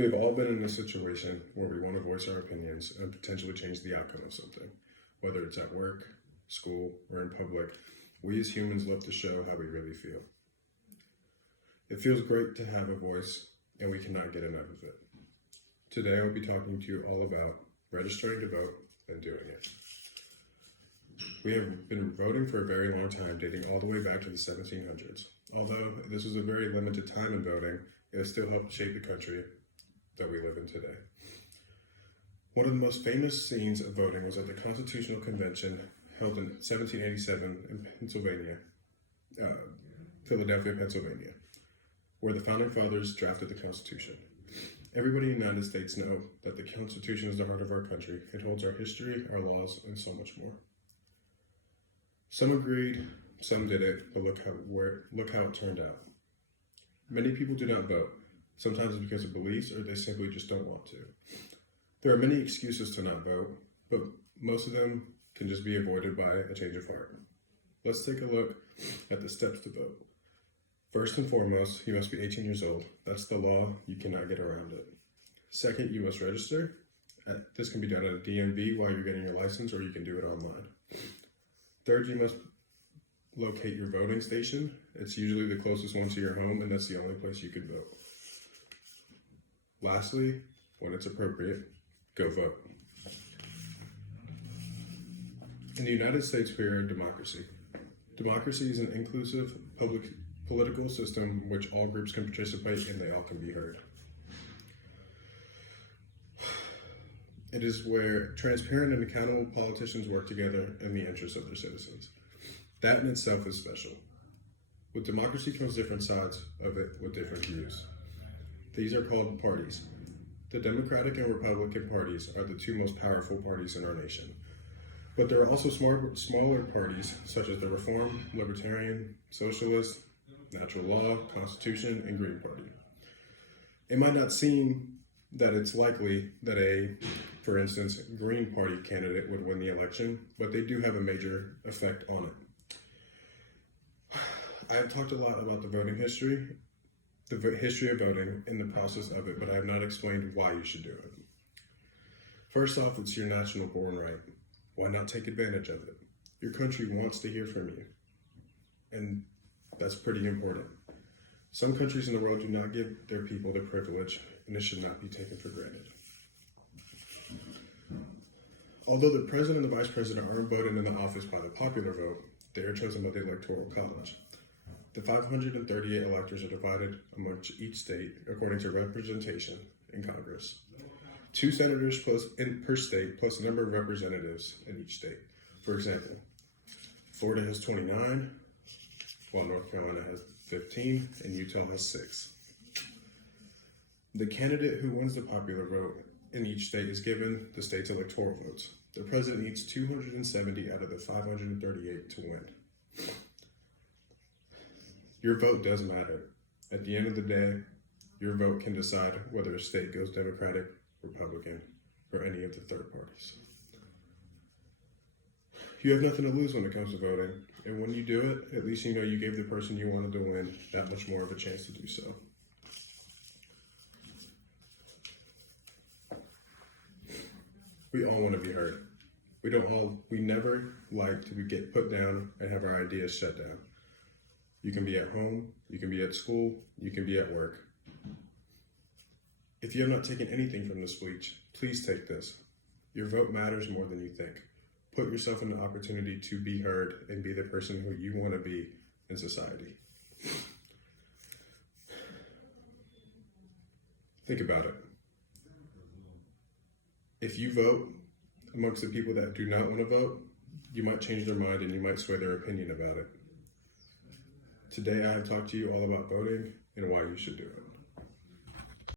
We have all been in a situation where we want to voice our opinions and potentially change the outcome of something, whether it's at work, school, or in public. We as humans love to show how we really feel. It feels great to have a voice, and we cannot get enough of it. Today I will be talking to you all about registering to vote and doing it. We have been voting for a very long time, dating all the way back to the 1700s. Although this was a very limited time in voting, it has still helped shape the country that we live in today. One of the most famous scenes of voting was at the Constitutional Convention held in 1787 in Philadelphia, Pennsylvania, where the Founding Fathers drafted the Constitution. Everybody in the United States know that the Constitution is the heart of our country. It holds our history, our laws, and so much more. Some agreed, some didn't, but look how it turned out. Many people do not vote. Sometimes it's because of beliefs or they simply just don't want to. There are many excuses to not vote, but most of them can just be avoided by a change of heart. Let's take a look at the steps to vote. First and foremost, you must be 18 years old. That's the law. You cannot get around it. Second, you must register. This can be done at a DMV while you're getting your license, or you can do it online. Third, you must locate your voting station. It's usually the closest one to your home, and that's the only place you could vote. Lastly, when it's appropriate, go vote. In the United States, we are a democracy. Democracy is an inclusive political system in which all groups can participate and they all can be heard. It is where transparent and accountable politicians work together in the interests of their citizens. That in itself is special. With democracy comes different sides of it with different views. These are called parties. The Democratic and Republican parties are the two most powerful parties in our nation. But there are also smaller parties such as the Reform, Libertarian, Socialist, Natural Law, Constitution, and Green Party. It might not seem that it's likely that for instance, Green Party candidate would win the election, but they do have a major effect on it. I have talked a lot about the voting history, the history of voting and the process of it, but I have not explained why you should do it. First off, it's your national born right. Why not take advantage of it? Your country wants to hear from you, and that's pretty important. Some countries in the world do not give their people the privilege, and it should not be taken for granted. Although the president and the vice president aren't voted in the office by the popular vote, they are chosen by the Electoral College. The 538 electors are divided among each state according to representation in Congress. 2 senators per state plus a number of representatives in each state. For example, Florida has 29, while North Carolina has 15, and Utah has 6. The candidate who wins the popular vote in each state is given the state's electoral votes. The president needs 270 out of the 538 to win. Your vote does matter. At the end of the day, your vote can decide whether a state goes Democratic, Republican, or any of the third parties. You have nothing to lose when it comes to voting, and when you do it, at least you know you gave the person you wanted to win that much more of a chance to do so. We all want to be heard. We never like to get put down and have our ideas shut down. You can be at home, you can be at school, you can be at work. If you have not taken anything from this speech, please take this. Your vote matters more than you think. Put yourself in the opportunity to be heard and be the person who you want to be in society. Think about it. If you vote amongst the people that do not want to vote, you might change their mind and you might sway their opinion about it. Today I have talked to you all about voting and why you should do it.